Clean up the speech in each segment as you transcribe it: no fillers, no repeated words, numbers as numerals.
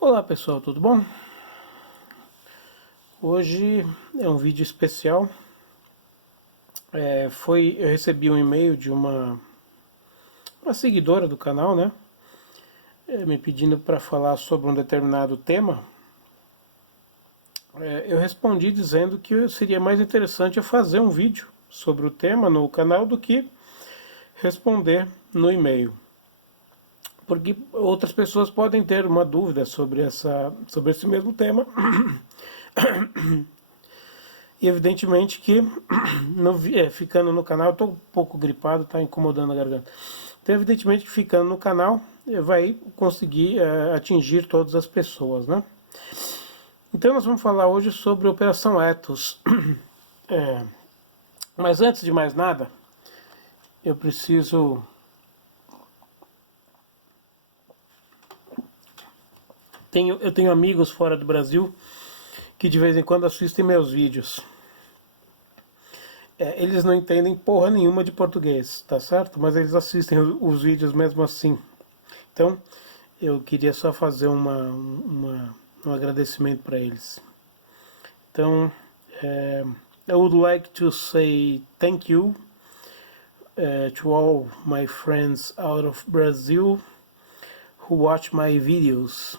Olá pessoal, tudo bom? Hoje é um vídeo especial. Eu recebi um e-mail de uma seguidora do canal, né? Me pedindo para falar sobre um determinado tema. Eu respondi dizendo que seria mais interessante eu fazer um vídeo sobre o tema no canal do que responder no e-mail. Porque outras pessoas podem ter uma dúvida sobre esse mesmo tema. E evidentemente que ficando no canal, estou um pouco gripado, está incomodando a garganta. Então evidentemente que ficando no canal vai conseguir atingir todas as pessoas, né? Então nós vamos falar hoje sobre a Operação Ethos. Mas antes de mais nada, eu preciso eu tenho amigos fora do Brasil que de vez em quando assistem meus vídeos. Eles não entendem porra nenhuma de português, tá certo? Mas eles assistem os vídeos mesmo assim. Então, eu queria só fazer um agradecimento para eles. Então, I would like to say thank you to all my friends out of Brazil who watch my videos,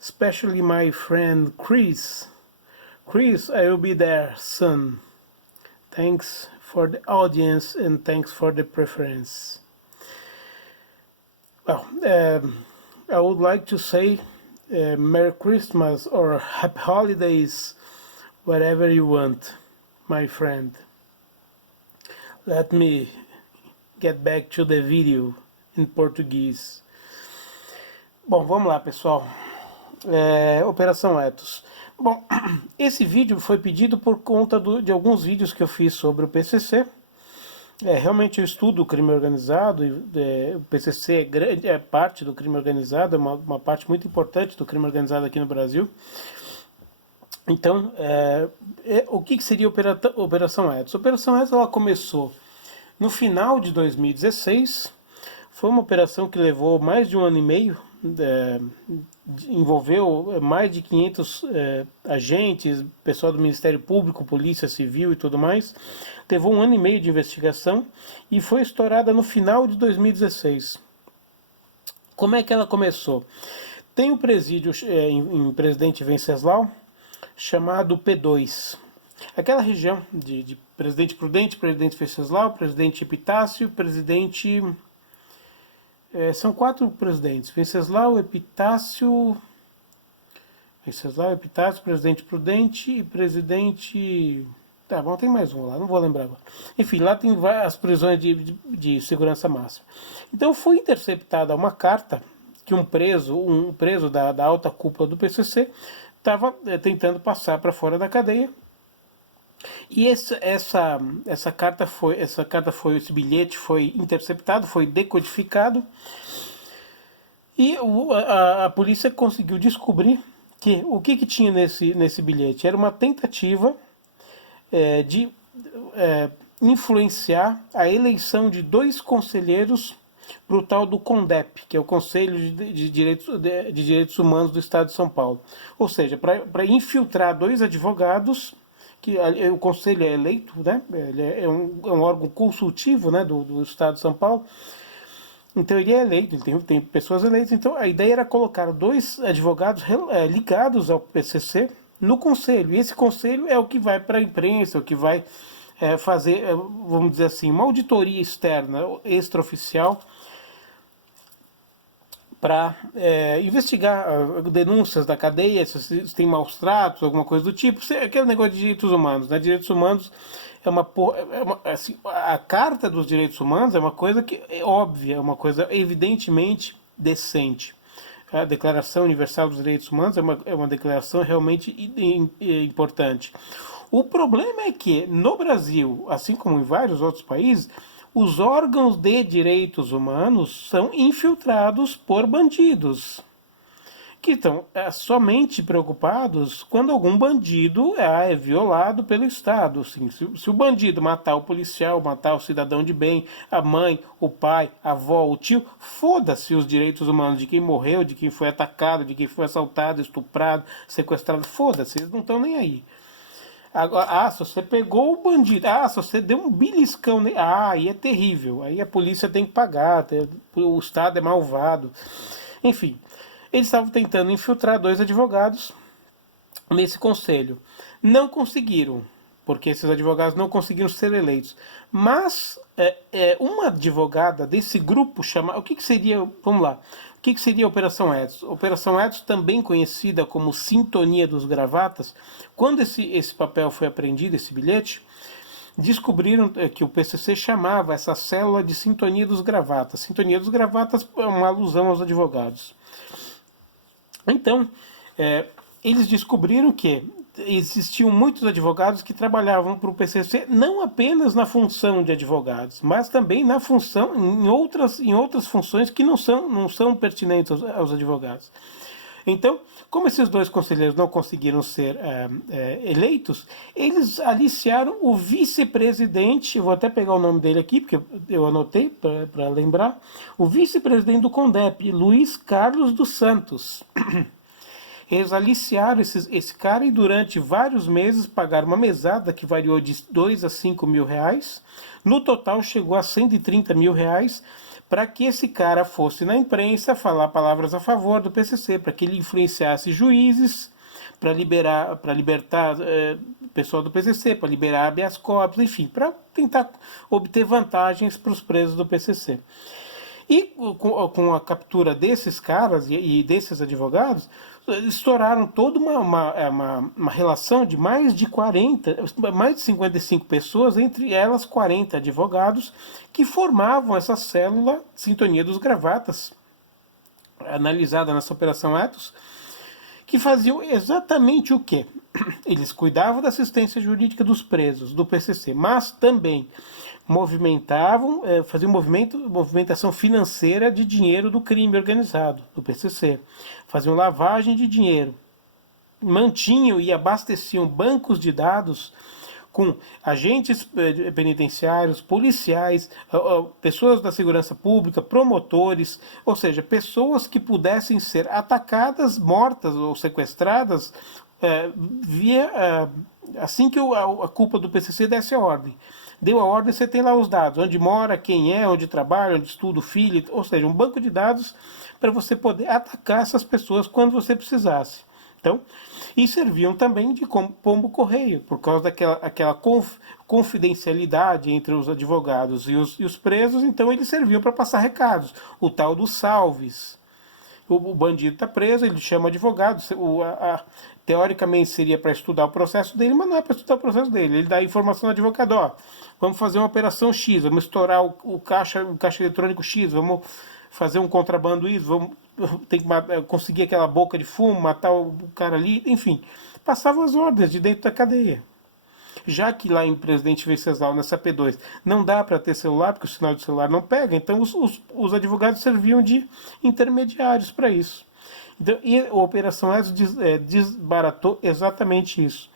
especially my friend Chris. Chris, I will be there soon. Thanks for the audience and thanks for the preference. Well, I would like to say Merry Christmas or Happy Holidays, whatever you want, my friend. Let me get back to the video in Portuguese. Bom, vamos lá, pessoal. Operação Ethos. Bom, esse vídeo foi pedido por conta de alguns vídeos que eu fiz sobre o PCC. Realmente eu estudo o crime organizado, o PCC é parte do crime organizado, é uma parte muito importante do crime organizado aqui no Brasil. Então, o que seria a Operação Ethos? A Operação Ethos ela começou no final de 2016, foi uma operação que levou mais de um ano e meio, envolveu mais de 500 agentes, pessoal do Ministério Público, Polícia Civil e tudo mais. Levou um ano e meio de investigação e foi estourada no final de 2016. Como é que ela começou? Tem um presídio em Presidente Venceslau chamado P2. Aquela região de Presidente Prudente, Presidente Venceslau, Presidente Epitácio, Presidente... são 4 presidentes: Venceslau, Epitácio, Presidente Prudente e Presidente... Tá bom, tem mais um lá, não vou lembrar agora. Enfim, lá tem as prisões de segurança máxima. Então foi interceptada uma carta que um preso da alta cúpula do PCC estava tentando passar para fora da cadeia. E esse bilhete foi interceptado, foi decodificado, e a polícia conseguiu descobrir que o que tinha nesse bilhete era uma tentativa de influenciar a eleição de 2 conselheiros para o tal do CONDEP, que é o Conselho de Direitos Humanos do Estado de São Paulo. Ou seja, para infiltrar 2 advogados, que o conselho é eleito, né? Ele é um órgão consultivo, né, do Estado de São Paulo. Então ele é eleito, ele tem pessoas eleitas. Então a ideia era colocar 2 advogados ligados ao PCC no conselho. E esse conselho é o que vai para a imprensa, o que vai fazer, vamos dizer assim, uma auditoria externa, extraoficial, para investigar denúncias da cadeia, se tem maus tratos, alguma coisa do tipo. Aquele negócio de direitos humanos, né? Direitos humanos assim, a Carta dos Direitos Humanos é uma coisa que é óbvia, é uma coisa evidentemente decente. A Declaração Universal dos Direitos Humanos é uma declaração realmente importante. O problema é que no Brasil, assim como em vários outros países, os órgãos de direitos humanos são infiltrados por bandidos. que estão somente preocupados quando algum bandido é violado pelo Estado. Assim, se o bandido matar o policial, matar o cidadão de bem, a mãe, o pai, a avó, o tio, foda-se os direitos humanos de quem morreu, de quem foi atacado, de quem foi assaltado, estuprado, sequestrado, foda-se, eles não estão nem aí. Agora, se você pegou o bandido, se você deu um beliscão nele, aí é terrível, aí a polícia tem que pagar, o Estado é malvado. Enfim, eles estavam tentando infiltrar 2 advogados nesse conselho. Não conseguiram, porque esses advogados não conseguiram ser eleitos. Mas uma advogada desse grupo chamada. O que seria. Vamos lá. O que seria a Operação Etos? Operação Etos, também conhecida como Sintonia dos Gravatas, quando esse papel foi apreendido, esse bilhete, descobriram que o PCC chamava essa célula de Sintonia dos Gravatas. Sintonia dos Gravatas é uma alusão aos advogados. Então, eles descobriram que existiam muitos advogados que trabalhavam para o PCC não apenas na função de advogados, mas também na função em outras funções que não são pertinentes aos advogados. Então, como esses 2 conselheiros não conseguiram ser eleitos, eles aliciaram o vice-presidente, vou até pegar o nome dele aqui, porque eu anotei para lembrar, o vice-presidente do CONDEP, Luiz Carlos dos Santos. Eles aliciaram esse cara e durante vários meses pagaram uma mesada que variou de 2 a 5 mil reais. No total chegou a 130 mil reais para que esse cara fosse na imprensa falar palavras a favor do PCC, para que ele influenciasse juízes, para libertar o pessoal do PCC, para liberar habeas corpus, enfim, para tentar obter vantagens para os presos do PCC. E com a captura desses caras e desses advogados, estouraram toda uma relação de mais de 55 pessoas, entre elas 40 advogados, que formavam essa célula Sintonia dos Gravatas, analisada nessa Operação Etos, que faziam exatamente o quê? Eles cuidavam da assistência jurídica dos presos, do PCC, mas também faziam movimentação financeira de dinheiro do crime organizado, do PCC. Faziam lavagem de dinheiro. Mantinham e abasteciam bancos de dados com agentes penitenciários, policiais, pessoas da segurança pública, promotores, ou seja, pessoas que pudessem ser atacadas, mortas ou sequestradas assim que a culpa do PCC desse a ordem. Deu a ordem, você tem lá os dados, onde mora, quem é, onde trabalha, onde estuda o filho, ou seja, um banco de dados para você poder atacar essas pessoas quando você precisasse. Então, e serviam também de pombo correio, por causa daquela confidencialidade entre os advogados e os presos, então eles serviam para passar recados. O tal dos salves. O bandido está preso, ele chama advogado, teoricamente seria para estudar o processo dele, mas não é para estudar o processo dele. Ele dá informação ao advogado, vamos fazer uma operação X, vamos estourar o caixa eletrônico X, vamos fazer um contrabando isso, vamos ter que conseguir aquela boca de fumo, matar o cara ali, enfim. Passavam as ordens de dentro da cadeia. Já que lá em Presidente Venceslau, nessa P2, não dá para ter celular, porque o sinal de celular não pega, então os advogados serviam de intermediários para isso. Então, e a Operação Etos desbaratou exatamente isso,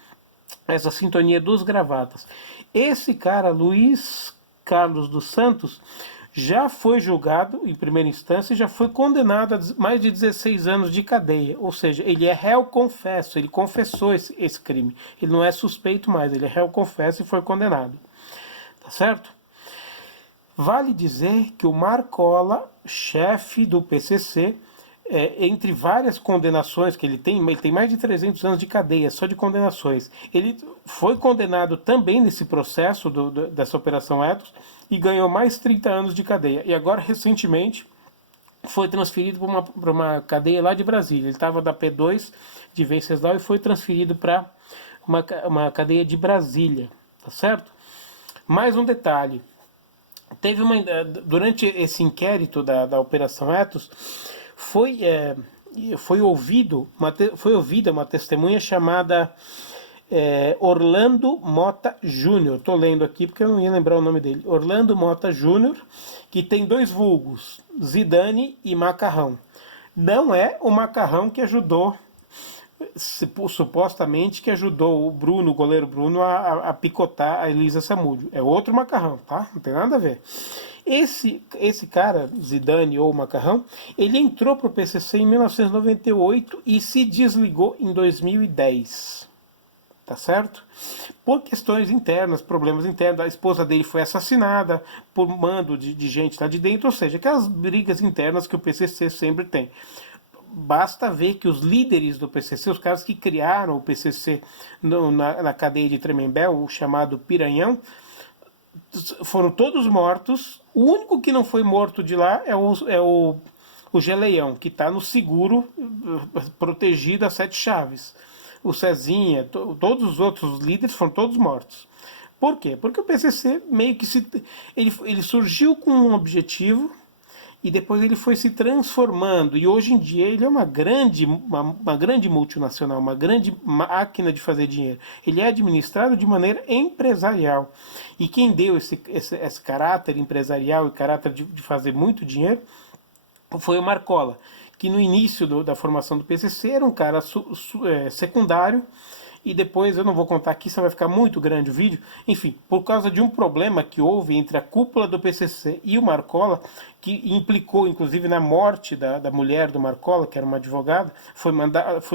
essa sintonia dos gravatas. Esse cara, Luiz Carlos dos Santos, já foi julgado em primeira instância e já foi condenado a mais de 16 anos de cadeia. Ou seja, ele é réu confesso, ele confessou esse crime. Ele não é suspeito mais, ele é réu confesso e foi condenado. Tá certo? Vale dizer que o Marcola, chefe do PCC, entre várias condenações que ele tem mais de 300 anos de cadeia, só de condenações. Ele foi condenado também nesse processo dessa Operação Etos e ganhou mais 30 anos de cadeia. E agora, recentemente, foi transferido para uma cadeia lá de Brasília. Ele estava da P2 de Venceslau e foi transferido para uma cadeia de Brasília. Tá certo? Mais um detalhe. Durante esse inquérito da Operação Etos, foi ouvida uma testemunha chamada Orlando Mota Júnior. Estou lendo aqui porque eu não ia lembrar o nome dele. Orlando Mota Júnior, que tem 2 vulgos, Zidane e Macarrão. Não é o macarrão que ajudou, supostamente que ajudou o Bruno, o goleiro Bruno, a picotar a Elisa Samúdio. É outro macarrão, tá? Não tem nada a ver. Esse cara, Zidane ou Macarrão, ele entrou para o PCC em 1998 e se desligou em 2010. Tá certo? Por questões internas, problemas internos, a esposa dele foi assassinada por mando de gente lá de dentro, ou seja, aquelas brigas internas que o PCC sempre tem. Basta ver que os líderes do PCC, os caras que criaram o PCC na cadeia de Tremembé, o chamado Piranhão, foram todos mortos. O único que não foi morto de lá o Geleião, que está no seguro, protegido a 7 chaves. O Cezinha, todos os outros líderes foram todos mortos. Por quê? Porque o PCC meio que ele surgiu com um objetivo e depois ele foi se transformando. E hoje em dia ele é uma grande multinacional, uma grande máquina de fazer dinheiro. Ele é administrado de maneira empresarial. E quem deu esse caráter empresarial e caráter de fazer muito dinheiro foi o Marcola, que no início da formação do PCC era um cara secundário, e depois eu não vou contar aqui, senão vai ficar muito grande o vídeo. Enfim, por causa de um problema que houve entre a cúpula do PCC e o Marcola, que implicou inclusive na morte da mulher do Marcola, que era uma advogada,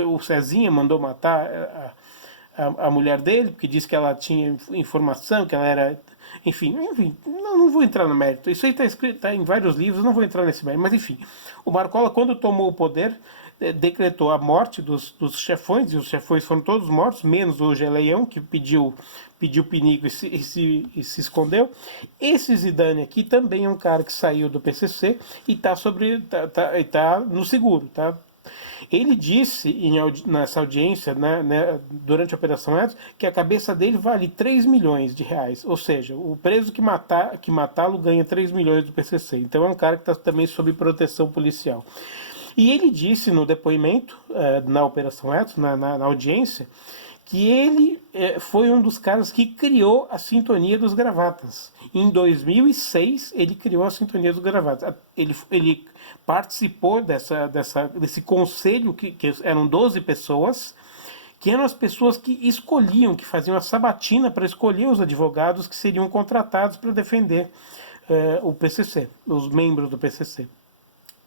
o Cezinha mandou matar a mulher dele, porque disse que ela tinha informação, que ela era... Enfim, não vou entrar no mérito. Isso aí está escrito, tá em vários livros, não vou entrar nesse mérito. Mas enfim, o Marcola, quando tomou o poder, decretou a morte dos chefões, e os chefões foram todos mortos, menos o Geleião, que pediu pinico e se escondeu. Esse Zidane aqui também é um cara que saiu do PCC e está no seguro, tá? Ele disse nessa audiência, durante a Operação Etos, que a cabeça dele vale 3 milhões de reais. Ou seja, o preso que matá-lo ganha 3 milhões do PCC. Então é um cara que está também sob proteção policial. E ele disse no depoimento, na Operação Etos, na audiência, que ele foi um dos caras que criou a Sintonia dos Gravatas. Em 2006, ele criou a Sintonia dos Gravatas. Ele participou desse conselho, que eram 12 pessoas, que eram as pessoas que escolhiam, que faziam a sabatina para escolher os advogados que seriam contratados para defender o PCC, os membros do PCC.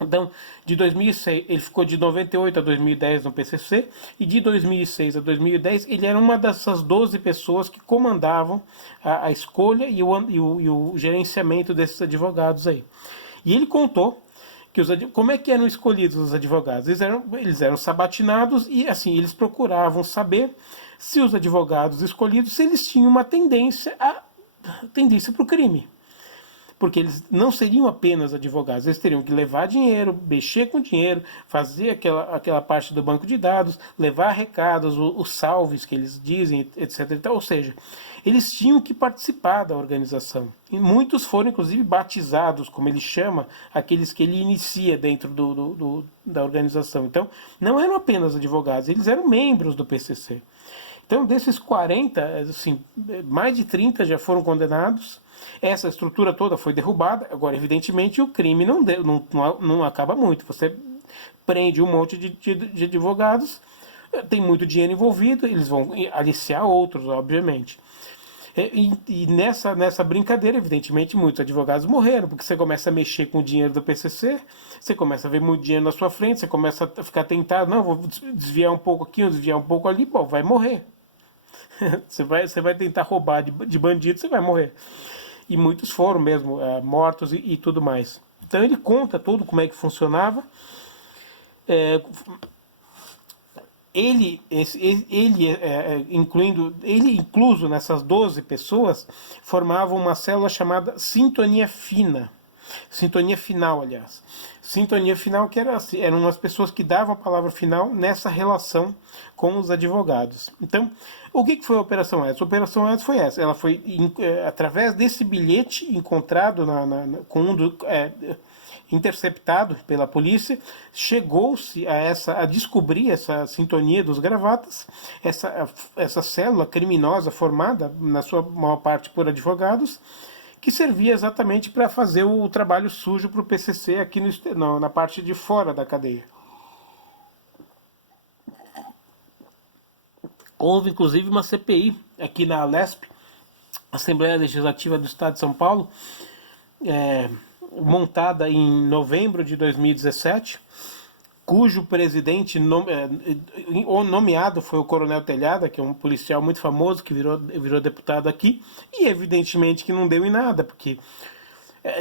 Então, de 2006, ele ficou de 98 a 2010 no PCC, e de 2006 a 2010 ele era uma dessas 12 pessoas que comandavam a escolha e o gerenciamento desses advogados aí. E ele contou que como é que eram escolhidos os advogados? Eles eram sabatinados e assim eles procuravam saber se os advogados escolhidos, se eles tinham uma tendência para o crime. Porque eles não seriam apenas advogados, eles teriam que levar dinheiro, mexer com dinheiro, fazer aquela parte do banco de dados, levar recados, os salves que eles dizem, etc. Ou seja, eles tinham que participar da organização. E muitos foram, inclusive, batizados, como ele chama, aqueles que ele inicia dentro da organização. Então, não eram apenas advogados, eles eram membros do PCC. Então, desses 40, assim, mais de 30 já foram condenados. Essa estrutura toda foi derrubada. Agora, evidentemente, o crime não acaba muito. Você prende um monte de advogados, tem muito dinheiro envolvido, eles vão aliciar outros, obviamente. E nessa brincadeira, evidentemente, muitos advogados morreram, porque você começa a mexer com o dinheiro do PCC, você começa a ver muito dinheiro na sua frente, você começa a ficar tentado, não, vou desviar um pouco aqui, desviar um pouco ali, pô, vai morrer. Você vai tentar roubar de bandido, você vai morrer. E muitos foram mesmo mortos e tudo mais. Então ele conta tudo como é que funcionava. Ele incluso nessas 12 pessoas, formava uma célula chamada Sintonia Fina. Sintonia Final, aliás. Sintonia Final, que eram as pessoas que davam a palavra final nessa relação com os advogados. Então, o que foi a Operação Etos? A Operação Etos foi essa. Ela foi, através desse bilhete encontrado interceptado pela polícia, chegou-se a descobrir essa sintonia dos gravatas, essa célula criminosa formada, na sua maior parte, por advogados, que servia exatamente para fazer o trabalho sujo para o PCC aqui na parte de fora da cadeia. Houve inclusive uma CPI aqui na Alesp, Assembleia Legislativa do Estado de São Paulo, montada em novembro de 2017, cujo presidente nomeado foi o Coronel Telhada, que é um policial muito famoso, que virou deputado aqui, e evidentemente que não deu em nada, porque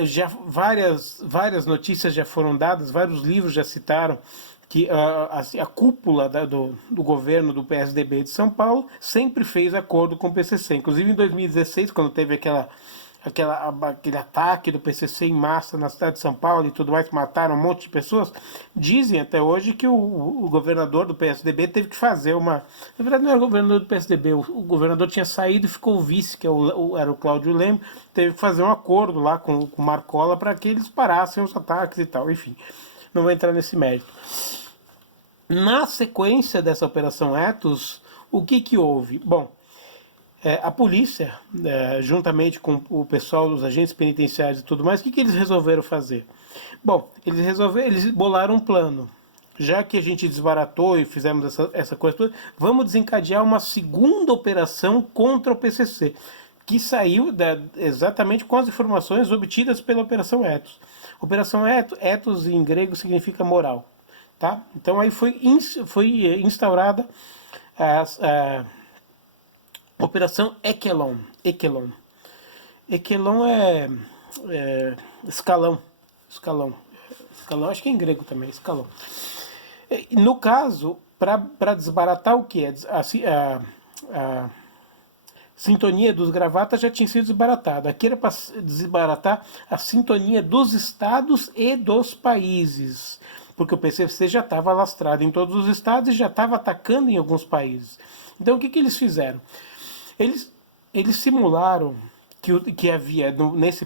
já várias notícias já foram dadas, vários livros já citaram que a cúpula do governo do PSDB de São Paulo sempre fez acordo com o PCC. Inclusive em 2016, quando teve aquele ataque do PCC em massa na cidade de São Paulo e tudo mais, mataram um monte de pessoas, dizem até hoje que o governador do PSDB teve que fazer uma... Na verdade não era o governador do PSDB, o governador tinha saído e ficou o vice, que era o Cláudio Leme, teve que fazer um acordo lá com o Marcola para que eles parassem os ataques e tal, enfim, não vou entrar nesse mérito. Na sequência dessa Operação Ethos, o que houve? Bom, a polícia, juntamente com o pessoal dos agentes penitenciários e tudo mais, o que eles resolveram fazer? Bom, eles bolaram um plano. Já que a gente desbaratou e fizemos essa coisa toda, vamos desencadear uma segunda operação contra o PCC, que saiu exatamente com as informações obtidas pela Operação Ethos. Operação Ethos em grego significa moral. Tá? Então aí foi instaurada a Operação Ekelon. Ekelon é escalão. Escalão, acho que é em grego também, escalão. No caso, para desbaratar o que? A sintonia dos gravatas já tinha sido desbaratada. Aqui era para desbaratar a sintonia dos estados e dos países, porque o PCC já estava alastrado em todos os estados e já estava atacando em alguns países. Então o que eles fizeram? Eles simularam que havia nesse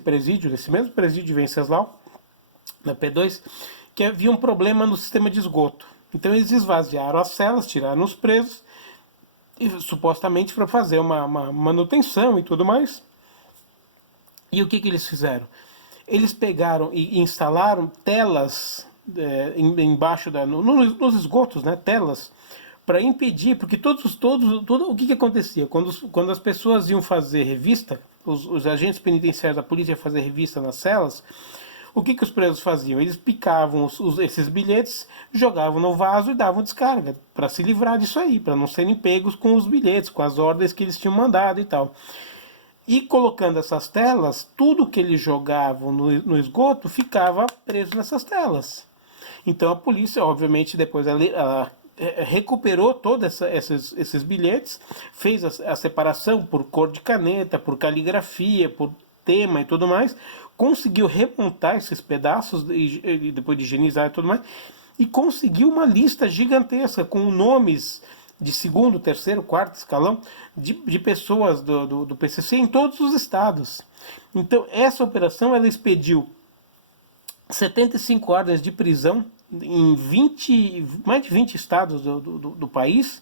mesmo presídio de Venceslau, na P2, que havia um problema no sistema de esgoto. Então eles esvaziaram as celas, tiraram os presos, e, supostamente para fazer uma manutenção e tudo mais. E o que eles fizeram? Eles pegaram e instalaram telas embaixo nos esgotos, né, telas, para impedir, porque o que acontecia? Quando as pessoas iam fazer revista, os agentes penitenciários da polícia iam fazer revista nas celas, o que os presos faziam? Eles picavam esses bilhetes, jogavam no vaso e davam descarga, para se livrar disso aí, para não serem pegos com os bilhetes, com as ordens que eles tinham mandado e tal. E colocando essas telas, tudo que eles jogavam no esgoto ficava preso nessas telas. Então a polícia, obviamente, depois ela recuperou todos esses bilhetes, fez a separação por cor de caneta, por caligrafia, por tema e tudo mais, conseguiu remontar esses pedaços e depois de higienizar e tudo mais, e conseguiu uma lista gigantesca com nomes de segundo, terceiro, quarto escalão de pessoas do PCC em todos os estados. Então essa operação ela expediu 75 ordens de prisão em mais de 20 estados do país.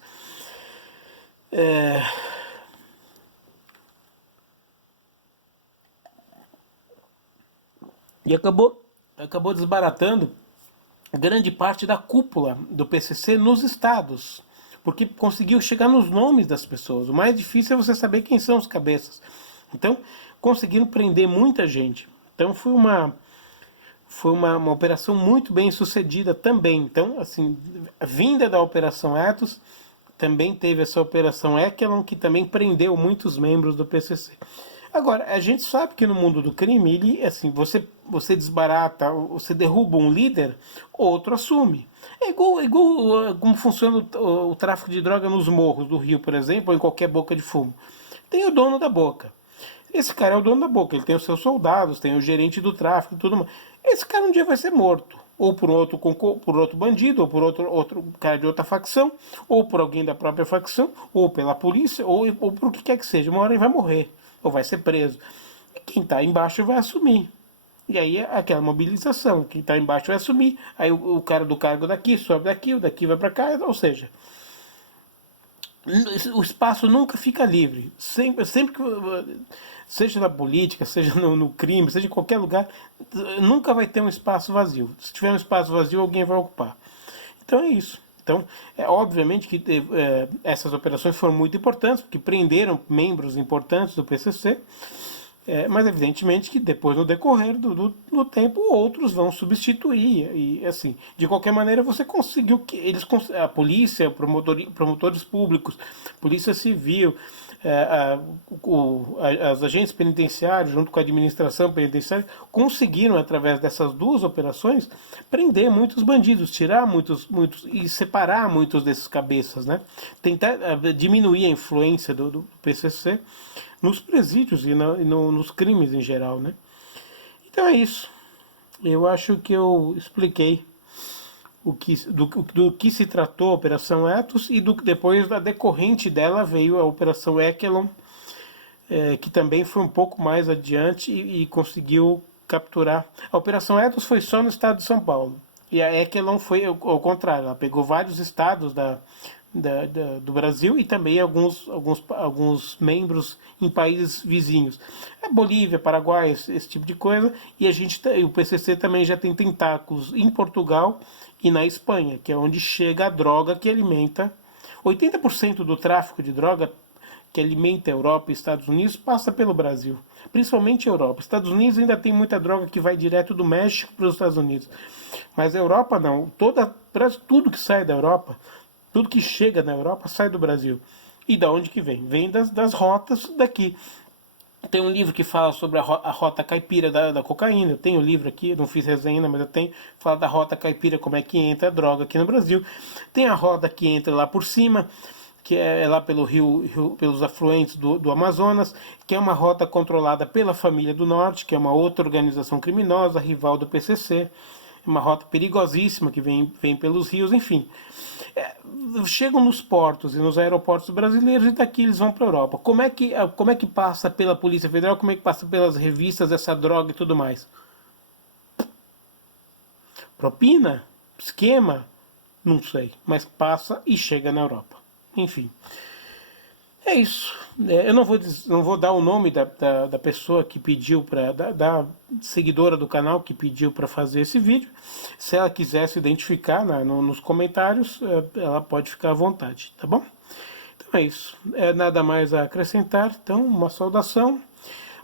E acabou desbaratando grande parte da cúpula do PCC nos estados, porque conseguiu chegar nos nomes das pessoas. O mais difícil é você saber quem são os cabeças. Então, conseguiram prender muita gente. Então, foi uma operação muito bem sucedida também. Então, assim, a vinda da Operação Ethos, também teve essa Operação Ekelon, que também prendeu muitos membros do PCC. Agora, a gente sabe que no mundo do crime, assim, você desbarata, você derruba um líder, outro assume. É igual como funciona o tráfico de droga nos morros do Rio, por exemplo, ou em qualquer boca de fumo. Tem o dono da boca. Esse cara é o dono da boca, ele tem os seus soldados, tem o gerente do tráfico e tudo mais. Esse cara um dia vai ser morto, ou por outro bandido, ou por outro cara de outra facção, ou por alguém da própria facção, ou pela polícia, ou por o que quer que seja. Uma hora ele vai morrer, ou vai ser preso. E quem está embaixo vai assumir. E aí é aquela mobilização, quem está embaixo vai assumir, aí o cara do cargo daqui sobe daqui, o daqui vai para cá, ou seja, o espaço nunca fica livre. Sempre que, seja na política, seja no crime, seja em qualquer lugar, nunca vai ter um espaço vazio. Se tiver um espaço vazio, alguém vai ocupar. Então é isso. Então, obviamente que essas operações foram muito importantes, porque prenderam membros importantes do PCC, mas evidentemente que depois, no decorrer do tempo, outros vão substituir. E assim, de qualquer maneira, você conseguiu que a polícia, promotores públicos, polícia civil, as agentes penitenciários, junto com a administração penitenciária, conseguiram, através dessas duas operações, prender muitos bandidos, tirar muitos e separar muitos desses cabeças, né? Tentar diminuir a influência do PCC nos presídios e nos crimes em geral, né? Então é isso. Eu acho que eu expliquei do que se tratou a Operação Ethos e depois da decorrente dela veio a Operação Echelon, que também foi um pouco mais adiante e conseguiu capturar. A Operação Ethos foi só no estado de São Paulo e a Echelon foi ao contrário, ela pegou vários estados do Brasil e também alguns membros em países vizinhos. Bolívia, Paraguai, esse tipo de coisa. E o PCC também já tem tentáculos em Portugal e na Espanha, que é onde chega a droga que alimenta 80% do tráfico de droga que alimenta a Europa e Estados Unidos passa pelo Brasil, principalmente a Europa. Estados Unidos ainda tem muita droga que vai direto do México para os Estados Unidos, mas a Europa não. Tudo que sai da Europa, tudo que chega na Europa sai do Brasil. E da onde que vem? Vem das rotas daqui. Tem um livro que fala sobre a rota caipira da cocaína. Eu tenho o livro aqui, não fiz resenha ainda, mas eu tenho. Fala da rota caipira, como é que entra a droga aqui no Brasil. Tem a rota que entra lá por cima, que é lá pelo pelos afluentes do Amazonas, que é uma rota controlada pela Família do Norte, que é uma outra organização criminosa, rival do PCC. Uma rota perigosíssima que vem pelos rios, enfim. Chegam nos portos e nos aeroportos brasileiros e daqui eles vão para a Europa. Como é que passa pela Polícia Federal, como é que passa pelas revistas essa droga e tudo mais? Propina? Esquema? Não sei, mas passa e chega na Europa. Enfim. É isso. Eu não vou dar o nome da pessoa que pediu da seguidora do canal que pediu para fazer esse vídeo. Se ela quiser se identificar nos comentários, ela pode ficar à vontade, tá bom? Então é isso. Nada mais a acrescentar. Então, uma saudação.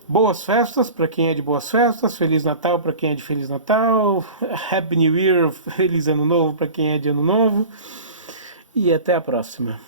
Boas festas para quem é de boas festas. Feliz Natal para quem é de Feliz Natal. Happy New Year. Feliz Ano Novo para quem é de Ano Novo. E até a próxima.